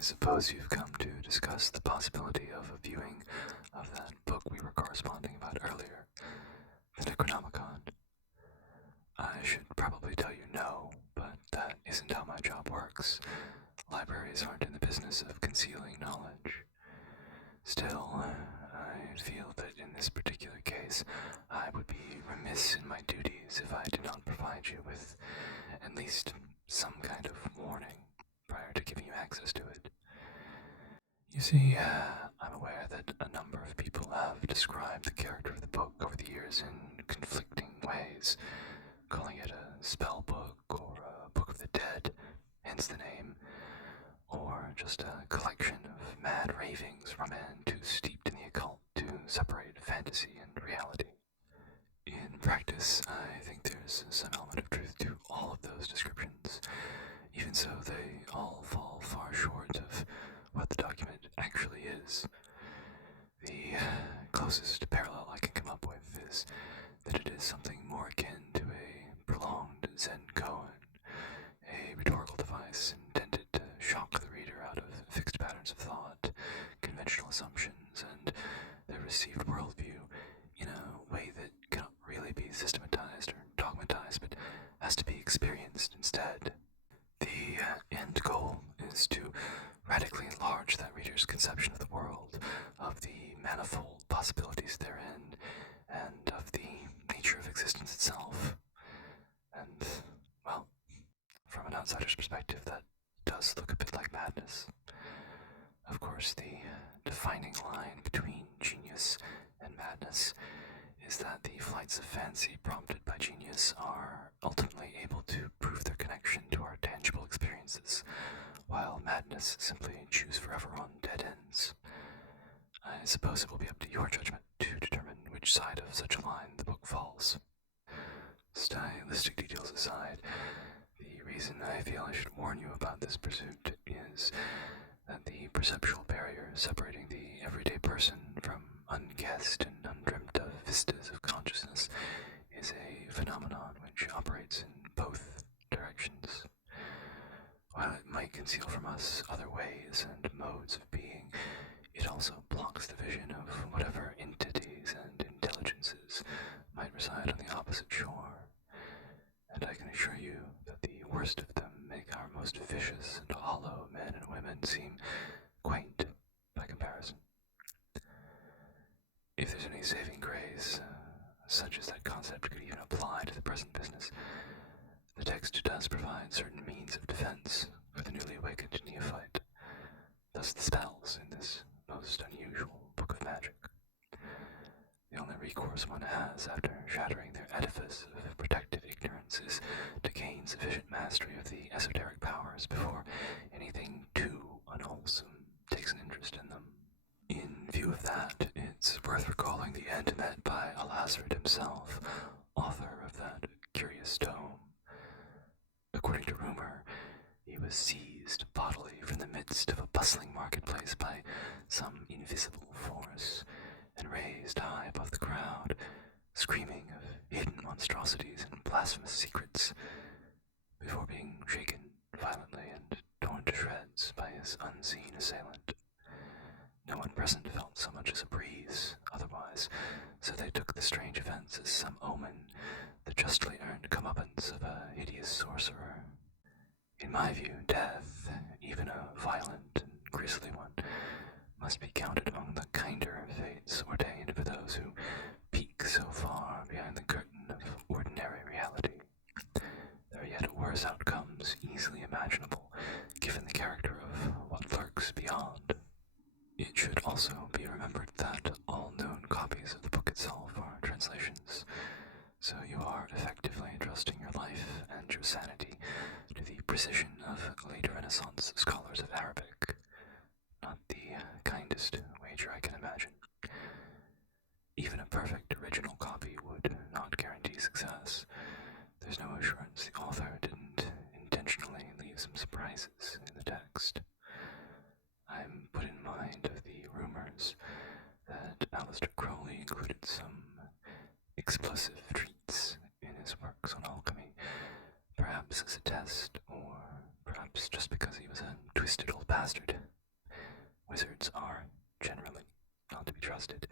I suppose you've come to discuss the possibility of a viewing of that book we were corresponding about earlier, the Necronomicon. I should probably tell you no, but that isn't how my job works. Libraries aren't in the business of concealing knowledge. Still, I feel that in this particular case, I would be remiss in my duties if I did not provide you with at least some kind of warning prior to giving you access to it. You see, I'm aware that a number of people have described the character of the book over the years in conflicting ways, calling it a spell book or a book of the dead, hence the name, or just a collection of mad ravings from a man too steeped in the occult to separate fantasy and reality. In practice, I think there's some element of truth to all of those descriptions. Even so, they all fall far short of what the document actually is. The closest parallel I can come up with is that it is something more akin to a prolonged Zen koan, a rhetorical device intended to shock the reader out of fixed patterns of thought, conventional assumptions, and their received worldview in a way that cannot really be systematized or dogmatized, but has to be experienced instead. The end goal is to radically enlarge that reader's conception of the world, of the manifold possibilities therein, and of the nature of existence itself. And, well, from an outsider's perspective, that does look a bit like madness. Of course, the defining line between genius and madness is that the flights of fancy prompted by genius are ultimately able to prove their connection to our tangible experiences, while madness simply chews forever on dead ends. I suppose it will be up to your judgment to determine which side of such a line the book falls. Stylistic details aside, the reason I feel I should warn you about this pursuit is that the perceptual barrier separating the everyday person from unguessed and undreamt of vistas of consciousness is a phenomenon which operates in both directions. While it might conceal from us other ways and modes of being, it also blocks the vision of whatever entities and intelligences might reside on the opposite shore. And I can assure you that the worst of them make our most vicious and hollow men and women seem quaint by comparison. If there's any saving grace, such as that concept could even apply to the present business, the text does provide certain means of defense for the newly awakened neophyte, thus the spells in this most unusual book of magic. The only recourse one has after shattering their edifice of protective ignorance is to gain sufficient mastery of the esoteric powers before anything too unwholesome takes an interest in them. In view of that, it's worth recalling the end met by Alazard himself, author of that curious tome. According to rumor, he was seized bodily from the midst of a bustling marketplace by some invisible force, and raised high above the crowd, screaming of hidden monstrosities and blasphemous secrets, before being shaken violently and torn to shreds by his unseen assailant. No one present felt so much as a breeze otherwise, so they took the strange events as some omen, the justly earned comeuppance of a hideous sorcerer. In my view, death, even a violent and grisly one, must be counted among the kinder fates ordained for those who peek so far behind the curtain of ordinary reality. There are yet worse outcomes easily imaginable, given the character of what lurks beyond. It should also be remembered that all known copies of the book itself are translations, so you are effectively entrusting your life and your sanity to the precision of late Renaissance scholars of Arabic. Not the kindest wager I can imagine. Even a perfect original copy would not guarantee success. There's no assurance the author didn't intentionally leave some surprises in the text. I'm put in mind of the rumors that Aleister Crowley included some explosive treats in his works on alchemy, perhaps as a test, or perhaps just because he was a twisted old bastard. Wizards are generally not to be trusted.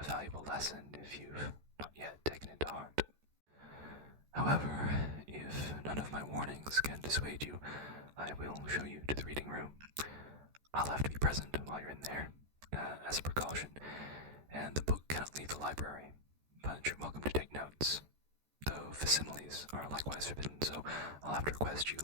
A valuable lesson if you've not yet taken it to heart. However, if none of my warnings can dissuade you, I will show you to the reading room. I'll have to be present while you're in there, as a precaution, and the book cannot leave the library, but you're welcome to take notes, though facsimiles are likewise forbidden, so I'll have to request you